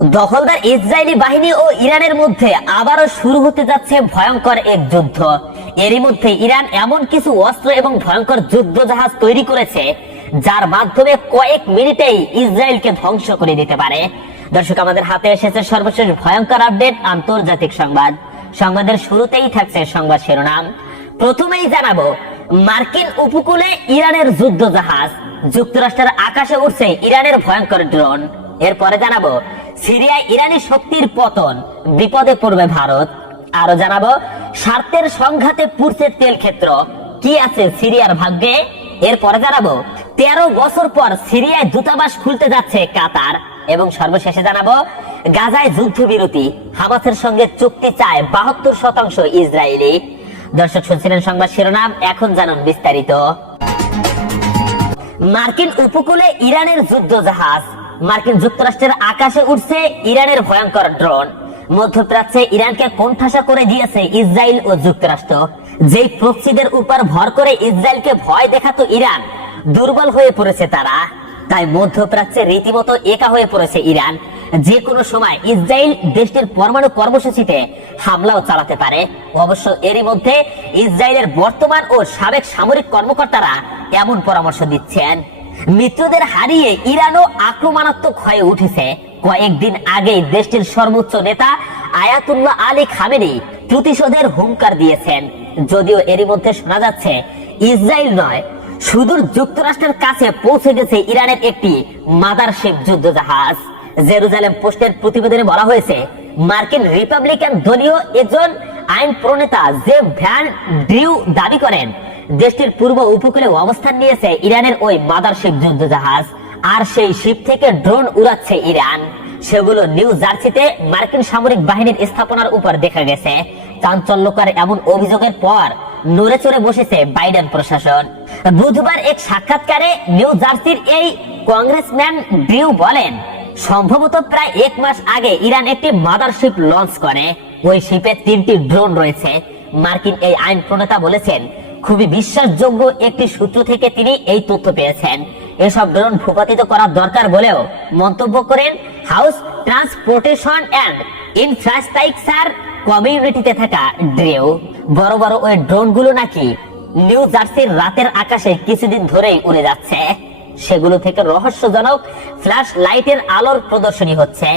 দখলদার ইসরায়েলি বাহিনী ও ইরানের মধ্যে আবারও শুরু হতে যাচ্ছে ভয়ঙ্কর এক যুদ্ধ। এরই মধ্যে ইরান এমন কিছু অস্ত্র এবং ভয়ঙ্কর যুদ্ধ জাহাজ তৈরি করেছে, যার মাধ্যমে কয়েক মিনিটেই ইসরায়েলকে ধ্বংস করে দিতে পারে। দর্শক, আমাদের হাতে এসেছে সর্বশেষ ভয়ঙ্কর আপডেট, আন্তর্জাতিক সংবাদ। সংবাদের শুরুতেই থাকছে সংবাদ শিরোনাম। প্রথমেই জানাব, মার্কিন উপকূলে ইরানের যুদ্ধ জাহাজ যুক্তরাষ্ট্রের আকাশে উঠছে ইরানের ভয়ঙ্কর ড্রোন। এরপরে জানাব সিরিয়ায় ইরানি শক্তির পতন। বিপদে পড়বে ভারত। আরও জানাব, স্বার্থের সংঘাতে পুড়ছে তেল ক্ষেত্র কি আছে সিরিয়ার ভাগ্যে? এরপরে জানাব, তেরো বছর পর সিরিয়ায় দূতাবাস খুলতে যাচ্ছে কাতার। এবং সর্বশেষে জানাব, গাজায় যুদ্ধবিরতি। হামাসের সঙ্গে চুক্তি চায় বাহাত্তর শতাংশ ইসরায়েলি। দর্শক শুনছিলেন সংবাদ শিরোনাম, এখন জানুন বিস্তারিত। মার্কিন উপকূলে ইরানের যুদ্ধ জাহাজ মার্কিন যুক্তরাষ্ট্রের আকাশে উঠছে ইরানের ভয়ঙ্কর ড্রোন। মধ্যপ্রাচ্যে ইরানকে কোণঠাসা করে দিয়েছে ইসরায়েল ও যুক্তরাষ্ট্র। যেই প্রক্সিদের উপর ভর করে ইসরায়েলকে ভয় দেখাতো ইরান, দুর্বল হয়ে পড়েছে তারা। তাই মধ্যপ্রাচ্যে রীতিমতো একা হয়ে পড়েছে ইরান। যে কোনো সময় ইসরায়েল দেশটির পরমাণু কর্মসূচিতে হামলাও চালাতে পারে। অবশ্য এরই মধ্যে ইসরায়েলের বর্তমান ও সাবেক সামরিক কর্মকর্তারা এমন পরামর্শ দিচ্ছেন। মিত্রদের হারিয়ে ইরানও আক্রমণাত্মক হয়ে উঠেছে। কয়েকদিন আগে দেশটির সর্বোচ্চ নেতা আয়াতুল্লাহ আলী খামেনি প্রতিশোধের হুঙ্কার দিয়েছেন। যদিও এরই মধ্যে শোনা যাচ্ছে, ইসরায়েল নয়, সুদূর যুক্তরাষ্ট্রের কাছে পৌঁছে গেছে ইরানের একটি মাদার মাদারশিপ যুদ্ধ জাহাজ জেরুজালেম পোস্টের প্রতিবেদনে বলা হয়েছে, মার্কিন রিপাবলিকান দলীয় একজন আইন প্রণেতা যে ভ্যান ড্রিউ দাবি করেন দেশটির পূর্ব উপকূলে অবস্থান নিয়েছে ইরানের ওই মাদারশিপ যুদ্ধ জাহাজ আর সেই শিপ থেকে ড্রোন উড়াচ্ছে ইরান। সেগুলো নিউ জার্সিতে মার্কিন সামরিক বাহিনীর স্থাপনার উপর দেখা গেছে। চাঞ্চল্যকর এমন অভিযোগের পর নড়ে চড়ে বসেছে বাইডেন প্রশাসন। বুধবার এক সাক্ষাৎকারে নিউ জার্সির এই কংগ্রেসম্যান ড্রিউ বলেন, সম্ভবত প্রায় এক মাস আগে ইরান একটি মাদারশিপ লঞ্চ করে। ওই শিপে তিনটি ড্রোন রয়েছে। মার্কিন এই আইন প্রণেতা বলেছেন খুবই বিশ্বাসযোগ্য একটি সূত্র থেকে তিনি এই তথ্য পেয়েছেন। এসব ড্রোন ভূপাতিত করার দরকার বলেও মন্তব্য করেন হাউস ট্রান্সপোর্টেশন অ্যান্ড ইনফ্রাস্ট্রাকচার কমিউনিটিতে থাকা ড্রেও। বড় বড় ওই ড্রোনগুলো নাকি নিউ জার্সির রাতের আকাশে কিছুদিন ধরেই উড়ে যাচ্ছে। সেগুলো থেকে রহস্যজনক ফ্ল্যাশ লাইটের আলোর প্রদর্শনী হচ্ছে।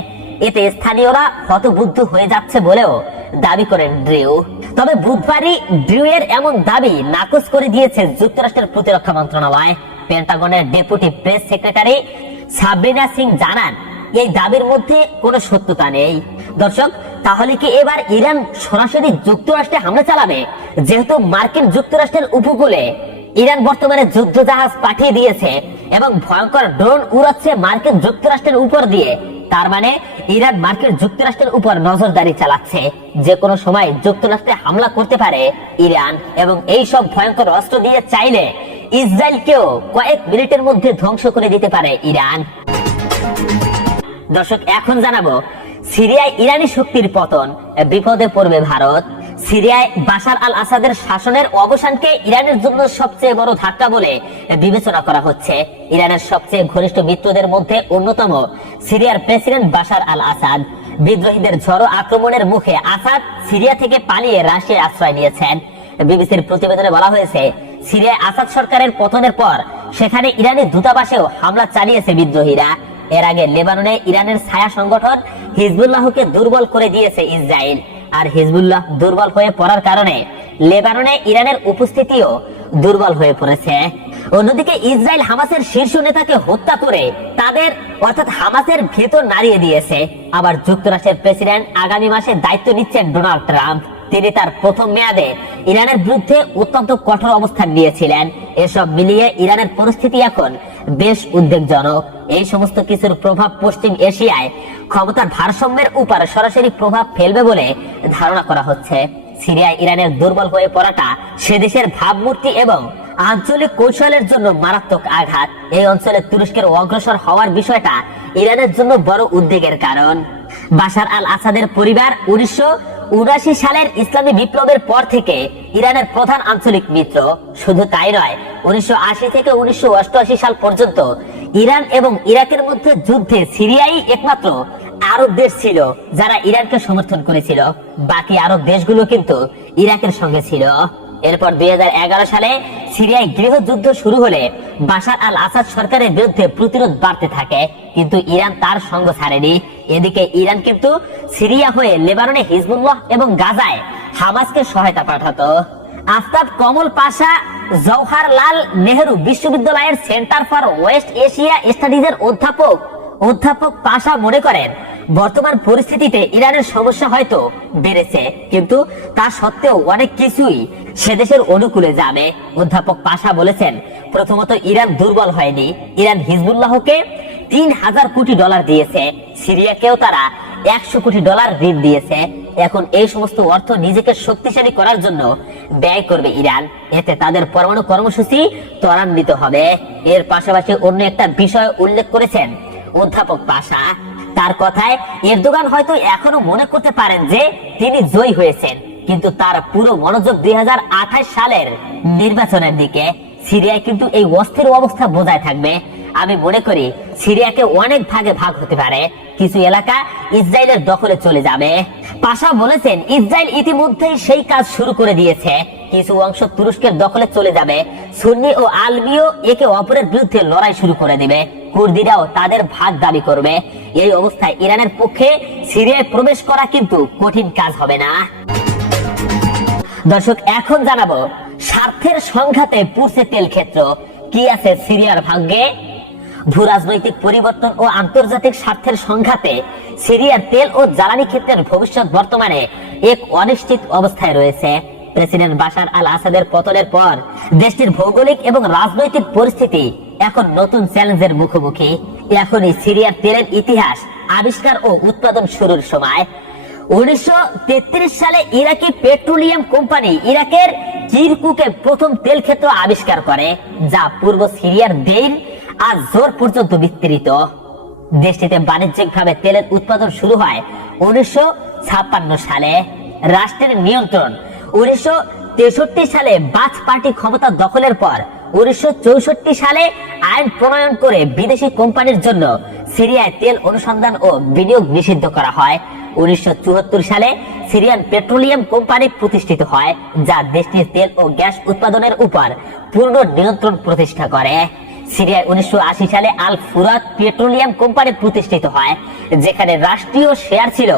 এতে স্থানীয়রা হতবুদ্ধ হয়ে যাচ্ছে বলেও দাবি করেন ড্রিউ তবে বুধবারই ড্রিউ এর এমন দাবি নাকচ করে দিয়েছে যুক্তরাষ্ট্রের প্রতিরক্ষা মন্ত্রণালয়। পেন্টাগনের deputy press secretary Sabrina Singh জানান, এই দাবির মধ্যে কোনো সত্যতা নেই। দর্শক, তাহলে কি এবার ইরান সরাসরি যুক্তরাষ্ট্রে হামলা চালাবে? যেহেতু মার্কিন যুক্তরাষ্ট্রের উপকূলে ইরান বর্তমানে যুদ্ধ জাহাজ পাঠিয়ে দিয়েছে এবং ভয়ঙ্কর ড্রোন উড়াচ্ছে মার্কিন যুক্তরাষ্ট্রের উপর দিয়ে, তার মানে ইরান মার্কিন যুক্তরাষ্ট্রের উপর নজরদারি চালাচ্ছে। যে কোনো সময় যুক্তরাষ্ট্রে হামলা করতে পারে, ইরান এবং এই সব ভয়ঙ্কর অস্ত্র দিয়ে চাইলে ইসরায়েলকেও কয়েক মিনিটের মধ্যে ধ্বংস করে দিতে পারে ইরান। দর্শক, এখন জানাব, সিরিয়ায় ইরানি শক্তির পতন, বিপদে পড়বে ভারত। সিরিয়ায় বাশার আল আসাদের শাসনের অবসানকে ইরানের জন্য সবচেয়ে বড় ধাক্কা বলে বিবেচনা করা হচ্ছে। ইরানের সবচেয়ে ঘনিষ্ঠ মিত্রদের মধ্যে অন্যতম সিরিয়ার প্রেসিডেন্ট বাশার আল আসাদ। বিদ্রোহীদের ঝড়ো আক্রমণের মুখে আসাদ সিরিয়া থেকে পালিয়ে রাশিয়ায় আশ্রয় নিয়েছেন। বিবিসির প্রতিবেদনে বলা হয়েছে, সিরিয়ায় আসাদ সরকারের পতনের পর সেখানে ইরানি দূতাবাসেও হামলা চালিয়েছে বিদ্রোহীরা। এর আগে লেবাননে ইরানের ছায়া সংগঠন হিজবুল্লাহকে দুর্বল করে দিয়েছে ইসরায়েল। আর হিজবুল্লাহ দুর্বল হয়ে পড়ার কারণে লেবাননে ইরানের উপস্থিতিও দুর্বল হয়ে পড়েছে। অন্যদিকে ইসরায়েল হামাসের শীর্ষ নেতাকে হত্যা করে তাদের, অর্থাৎ হামাসের ভেতর নাড়িয়ে দিয়েছে। আবার যুক্তরাষ্ট্রের প্রেসিডেন্ট আগামী মাসে দায়িত্ব নিচ্ছেন ডোনাল্ড ট্রাম্প। তিনি তার প্রথম মেয়াদে ইরানের বিরুদ্ধে অত্যন্ত কঠোর অবস্থান নিয়েছিলেন। এসব মিলিয়ে ইরানের পরিস্থিতি এখন বেশ উদ্বেগজনক। এই সমস্ত কিছুর প্রভাব পশ্চিম এশিয়ায় ক্ষমতার ভারসাম্যের উপর সরাসরি প্রভাব ফেলবে বলে ধারণা করা হচ্ছে। সিরিয়ায় ইরানের দুর্বল হয়ে পড়াটা সে দেশের ভাবমূর্তি এবং আঞ্চলিক কৌশলের জন্য মারাত্মক আঘাত। এই অঞ্চলে তুরস্কের অগ্রসর হওয়ার বিষয়টা ইরানের জন্য বড় উদ্বেগের কারণ। বাশার আল আসাদের পরিবার উনিশশো উনাশি সালের ইসলামী বিপ্লবের পর থেকে ইরানের প্রধান আঞ্চলিক মিত্র। শুধু তাই নয়, উনিশশো থেকে উনিশশো অষ্টআশি সাল পর্যন্ত ইরান এবং ইরাকের মধ্যে যুদ্ধে সিরিয়াই একমাত্র আরব দেশ ছিল যারা ইরানকে সমর্থন করেছিল। বাকি আরব দেশগুলো কিন্তু ইরাকের সঙ্গে ছিল। এরপর দুই সালে সিরিয়ায় গৃহযুদ্ধ শুরু হলে বাশার আল আসাদ সরকারের বিরুদ্ধে প্রতিরোধ বাড়তে থাকে, কিন্তু ইরান তার সঙ্গ ছাড়েনি। এদিকে ইরান কিন্তু সিরিয়া হয়ে লেবাননে হিজবুল্লাহ এবং গাজায় হামাসকে সহায়তা পাঠাতো। আফতাব কমল পাশা, জওহারলাল নেহেরু বিশ্ববিদ্যালয়ের সেন্টার ফর ওয়েস্ট এশিয়া স্টাডিজের অধ্যাপক অধ্যাপক পাশা মনে করেন বর্তমান পরিস্থিতিতে ইরানের সমস্যা হয়তো বেড়েছে, কিন্তু তা সত্ত্বেও অনেক কিছুই সে দেশের অনুকূলে যাবে, অধ্যাপক পাশা বলেছেন। প্রথমত, ইরান দুর্বল হয়নি। ইরান হিজবুল্লাহকে তিন হাজার কোটি ডলার দিয়েছে, সিরিয়াকেও তারা একশো কোটি ডলার ঋণ দিয়েছে। এখন এই সমস্ত অর্থ নিজেকে শক্তিশালী করার জন্য ব্যয় করবে ইরান। এতে তাদের পরমাণু কর্মসূচি ত্বরান্বিত হবে। এর পাশাপাশি অন্য একটা বিষয় উল্লেখ করেছেন অধ্যাপক পাশা। তার কথায় এরদোগান হয়তো এখনও মনে করতে পারেন যে তিনি জয়ী হয়েছেন। কিন্তু তার পুরো মনোযোগ দুই সালের নির্বাচনের দিকে। সিরিয়ায় কিন্তু এই অস্থির অবস্থা বজায় থাকবে। আমি মনে করি সিরিয়াকে অনেক ভাগে ভাগ হতে পারে। কিছু এলাকা ইসরায়েলের দখলে চলে যাবে। পাশা বলেছেন, ইসরায়েল ইতিমধ্যেই সেই কাজ শুরু করে দিয়েছে। কিছু অংশ তুরস্কের দখলে চলে যাবে। সুন্নি ও আলবিও একে অপরের বিরুদ্ধে লড়াই শুরু করে দিবে। কুর্দিরাও তাদের ভাগ দাবি করবে। এই অবস্থায় ইরানের পক্ষে সিরিয়ায় প্রবেশ করা কিন্তু কঠিন কাজ হবে না। দর্শক, এখন জানাব, স্বার্থের সংঘাতে পুরছে তেল ক্ষেত্র কি আছে সিরিয়ার ভাগ্যে? ভূ রাজনৈতিক পরিবর্তন ও আন্তর্জাতিক স্বার্থের সংঘাতে সিরিয়ার তেল ও জ্বালানি ক্ষেত্রের ভবিষ্যৎ বর্তমানে এক অনিশ্চিত অবস্থায় রয়েছে। প্রেসিডেন্ট বাশার আল আসাদের পতনের পর দেশটির ভৌগোলিক এবং রাজনৈতিক পরিস্থিতি এখন নতুন চ্যালেঞ্জের মুখোমুখি। এখনই সিরিয়ার তেলের ইতিহাস, আবিষ্কার ও উৎপাদন শুরুর সময়। উনিশশো সালে ইরাকি পেট্রোলিয়াম কোম্পানি ইরাকের কিরকুকে প্রথম তেল ক্ষেত্র আবিষ্কার করে, যা পূর্ব সিরিয়ার দেইন আজ জোর পর্যন্ত বিস্তৃত। দেশটিতে বাণিজ্যিকভাবে তেলের উৎপাদন শুরু হয় উনিশশো ছাপ্পান্ন সালে। রাষ্ট্রের নিয়ন্ত্রণ, উনিশশো তেষট্টি সালে বাথ পার্টি ক্ষমতা দখলের পর উনিশশো সালে আইন প্রণয়ন করে বিদেশি কোম্পানির জন্য সিরিয়ায় তেল অনুসন্ধান ও বিনিয়োগ নিষিদ্ধ করা হয়। উনিশশো সালে সিরিয়ান পেট্রোলিয়াম কোম্পানি প্রতিষ্ঠিত হয়, যা দেশটির তেল ও গ্যাস উৎপাদনের উপর পূর্ণ নিয়ন্ত্রণ প্রতিষ্ঠা করে। সিরিয়ায় উনিশশো আশি সালে আল ফুরাত পেট্রোলিয়াম কোম্পানি প্রতিষ্ঠিত হয়, যেখানে রাষ্ট্রীয় শেয়ার ছিল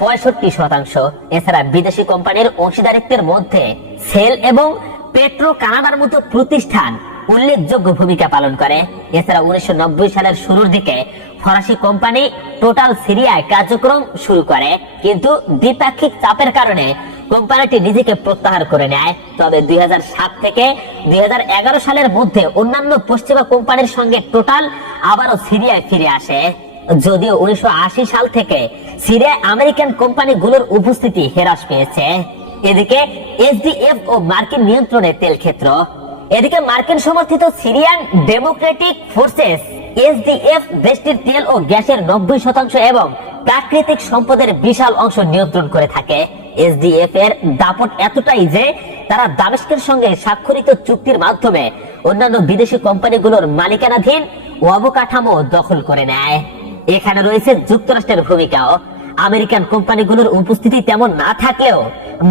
পঁয়ষট্টি শতাংশ। এছাড়া বিদেশি কোম্পানির অংশীদারিত্বের মধ্যে সেল এবং পেট্রো কানাডার মতো প্রতিষ্ঠান উল্লেখযোগ্য ভূমিকা পালন করে। এছাড়া উনিশশো সালের শুরুর দিকে ফরাসি কোম্পানি টোটাল সিরিয়ায় কার্যক্রম শুরু করে। কিন্তু দ্বিপাক্ষিক চাপের কারণে কোম্পানিটি নিজেকে প্রত্যাহার করে নেয়। তবে দুই হাজার সাত থেকে দুই হাজার এগারো সালের মধ্যে অন্যান্য পশ্চিমা কোম্পানির সঙ্গে টোটাল আবারও সিরিয়ায় ফিরে আসে। যদিও উনিশশো আশি সাল থেকে সিরিয়ায় আমেরিকান কোম্পানিগুলোর উপস্থিতি হ্রাস পেয়েছে। এদিকে এসডিএফ ও মার্কিন নিয়ন্ত্রণে তেল ক্ষেত্র এদিকে মার্কিন সমর্থিত সিরিয়ান ডেমোক্রেটিক ফোর্সেস, এসডিএফ দেশটির তেল ও গ্যাসের নব্বই শতাংশ এবং প্রাকৃতিক সম্পদের বিশাল অংশ নিয়ন্ত্রণ করে থাকে। এসডিএফ এর দাপট এতটাই যে তারা দামেস্কের সঙ্গে স্বাক্ষরিত চুক্তির মাধ্যমে অন্যান্য বিদেশি কোম্পানিগুলোর মালিকানাধীন অবকাঠামো দখল করে নেয়। এখানে রয়েছে যুক্তরাষ্ট্রের ভূমিকাও। আমেরিকান কোম্পানিগুলোর উপস্থিতি তেমন না থাকলেও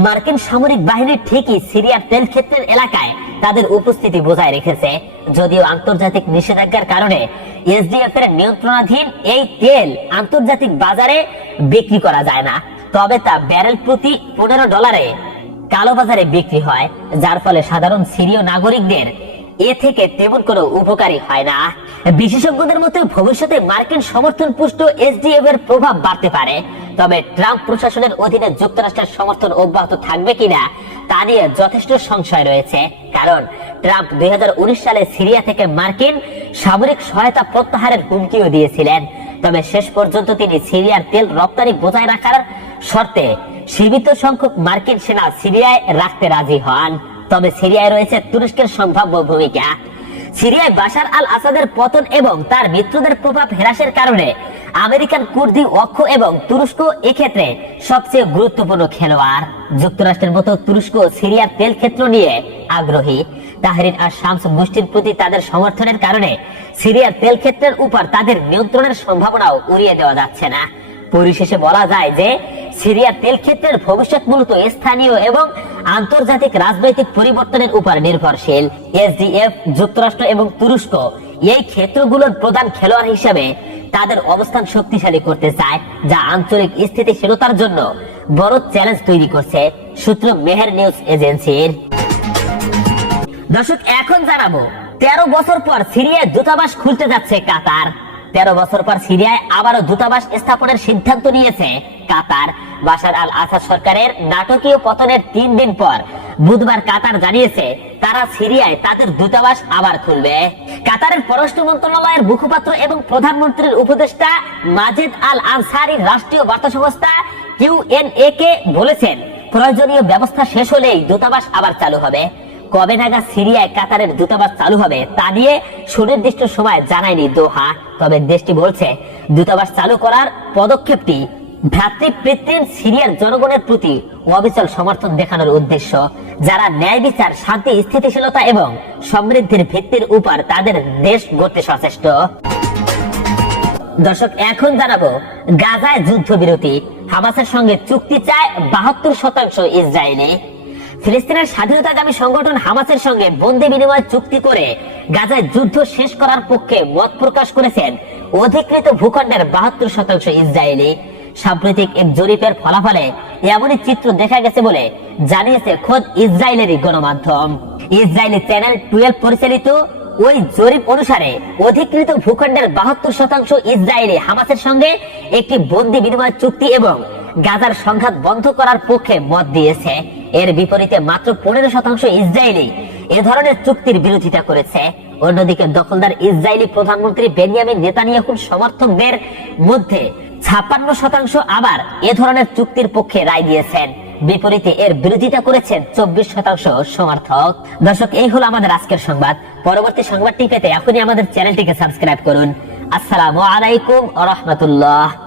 মার্কিন সামরিক বাহিনী ঠিকই সিরিয়ার তেল ক্ষেত্রের এলাকায় তাদের উপস্থিতি বজায় রেখেছে। যদিও আন্তর্জাতিক নিষেধাজ্ঞার কারণে এসডিএফ এর নিয়ন্ত্রণাধীন এই তেল আন্তর্জাতিক বাজারে বিক্রি করা যায় না। তবে তা ব্যারেল প্রতি পনেরো ডলারে কালোবাজারে বিক্রি হয়, যার ফলে সাধারণ সিরীয় নাগরিকদের এ থেকে তেমন কোনো উপকারী হয় না। বিশেষজ্ঞদের মতে ভবিষ্যতে মার্কিন সমর্থন পুষ্ট এসডিএফ এর প্রভাব বাড়তে পারে। তবে ট্রাম্প প্রশাসনের অধীনে যুক্তরাষ্ট্রের সমর্থন অব্যাহত থাকবে কিনা, তা নিয়ে যথেষ্ট সংশয় রয়েছে। কারণ ট্রাম্প দুই সালে সিরিয়া থেকে মার্কিন সামরিক সহায়তা প্রত্যাহারের হুমকিও দিয়েছিলেন। তবে শেষ পর্যন্ত তিনি সিরিয়ার তেল রপ্তানি বজায় রাখার শর্তে সীমিত সংখ্যক মার্কিন সেনা সিরিয়ায় রাখতে রাজি হন। তবে সিরিয়ায় রয়েছে তুরস্কের সম্ভাব্য ভূমিকা। সিরিয়ায় বাশার আল আসাদের পতন এবং তার মিত্রদের প্রভাব হ্রাসের কারণে আমেরিকান কুর্দি অক্ষ এবং তুরস্ক এক্ষেত্রে সবচেয়ে গুরুত্বপূর্ণ খেলোয়াড়। যুক্তরাষ্ট্রের মতো তুরস্ক সিরিয়ার তেল ক্ষেত্র নিয়ে আগ্রহী। তাহরিন আর শামস গোষ্ঠীর প্রতি তাদের সমর্থনের কারণে সিরিয়ার তেল ক্ষেত্রের উপর তাদের নিয়ন্ত্রণের সম্ভাবনাও উড়িয়ে দেওয়া যাচ্ছে না। পরিশেষে বলা যায় যে, সিরিয়ার তেল ক্ষেত্রের ভবিষ্যৎ মূলত স্থানীয় এবং আন্তর্জাতিক রাজনৈতিক পরিবর্তনের উপর নির্ভরশীল, এসডিএফ, যুক্তরাষ্ট্র এবং তুরস্ক এই ক্ষেত্রগুলোর প্রধান খেলোয়াড় হিসেবে তাদের অবস্থান শক্তিশালী করতে চায়, যা আঞ্চলিক স্থিতিশীলতার জন্য বড় চ্যালেঞ্জ তৈরি করছে, সূত্র মেহের নিউজ এজেন্সির। দর্শক, এখন জানাব, তেরো বছর পর সিরিয়ায় দূতাবাস খুলতে যাচ্ছে কাতার। তেরো বছর পর সিরিয়ায় আবারও দূতাবাস স্থাপনের সিদ্ধান্ত নিয়েছে কাতার। বাশার আল আসাদ সরকারের নাটকীয় পতনের তিন দিন পর বুধবার কাতার জানিয়েছে তারা সিরিয়ায় তাদের দূতাবাস আবার খুলবে। কাতারের পররাষ্ট্র মন্ত্রণালয়ের মুখপাত্র এবং প্রধানমন্ত্রীর উপদেষ্টা মাজেদ আল আনসারি রাষ্ট্রীয় বার্তা সংস্থা কিউএনএ কে বলেছেন, প্রয়োজনীয় ব্যবস্থা শেষ হলেই দূতাবাস আবার চালু হবে। কবে নাগাদ সিরিয়ায় কাতারের দূতাবাস চালু হবে তা নিয়ে সুনির্দিষ্ট সময় জানায়নি দোহা। তবে দেশটি বলছে, দূতাবাস চালু করার পদক্ষেপটি ভ্রাতৃপ্রীতির সিরিয়ার জনগণের প্রতি অবিচল সমর্থন দেখানোর উদ্দেশ্য। যারা ন্যায় বিচার, শান্তি, স্থিতিশীলতা এবং সমৃদ্ধির ভিত্তির উপর তাদের দেশ গড়তে সচেষ্ট। দর্শক, এখন জানাব, গাজায় যুদ্ধবিরতি। হামাসের সঙ্গে চুক্তি চায় বাহাত্তর শতাংশ ইসরায়েলি। ফিলিস্তিনের স্বাধীনতাকামী সংগঠন হামাসের সঙ্গে বন্দি বিনিময় চুক্তি করে গাজায় যুদ্ধ শেষ করার পক্ষে মত প্রকাশ করেছেন অধিকৃত ভূখণ্ডের বাহাত্তর শতাংশ ইসরায়েলি। সাম্প্রতিক এক জরিপের ফলাফলে এমনই চিত্র দেখা গেছে বলে জানিয়েছে খোদ ইসরায়েলেরই গণমাধ্যম। ইসরায়েলি চ্যানেল টুয়েলভ পরিচালিত ওই জরিপ অনুসারে অধিকৃত ভূখণ্ডের বাহাত্তর শতাংশ ইসরায়েলি হামাসের সঙ্গে একটি বন্দি বিনিময় চুক্তি এবং গাজার সংঘাত বন্ধ করার পক্ষে মত দিয়েছে। এর বিপরীতে মাত্র পনেরো শতাংশ ইসরায়েলি। এ ধরনের চুক্তির বিরোধিতা করেছে। অন্যদিকে দখলদার ইসরায়েলি প্রধানমন্ত্রী বেনিয়ামিন নেতানিয়াহুর সমর্থকদের মধ্যে ছাপ্পান্ন শতাংশ আবার এ ধরনের চুক্তির পক্ষে রায় দিয়েছেন। বিপরীতে এর বিরোধিতা করেছেন চব্বিশ শতাংশ সমর্থক। দর্শক, এই হলো আমাদের আজকের সংবাদ। পরবর্তী সংবাদটি পেতে এখনই আমাদের চ্যানেলটিকে সাবস্ক্রাইব করুন। আসসালামু আলাইকুম রহমতুল্লাহ।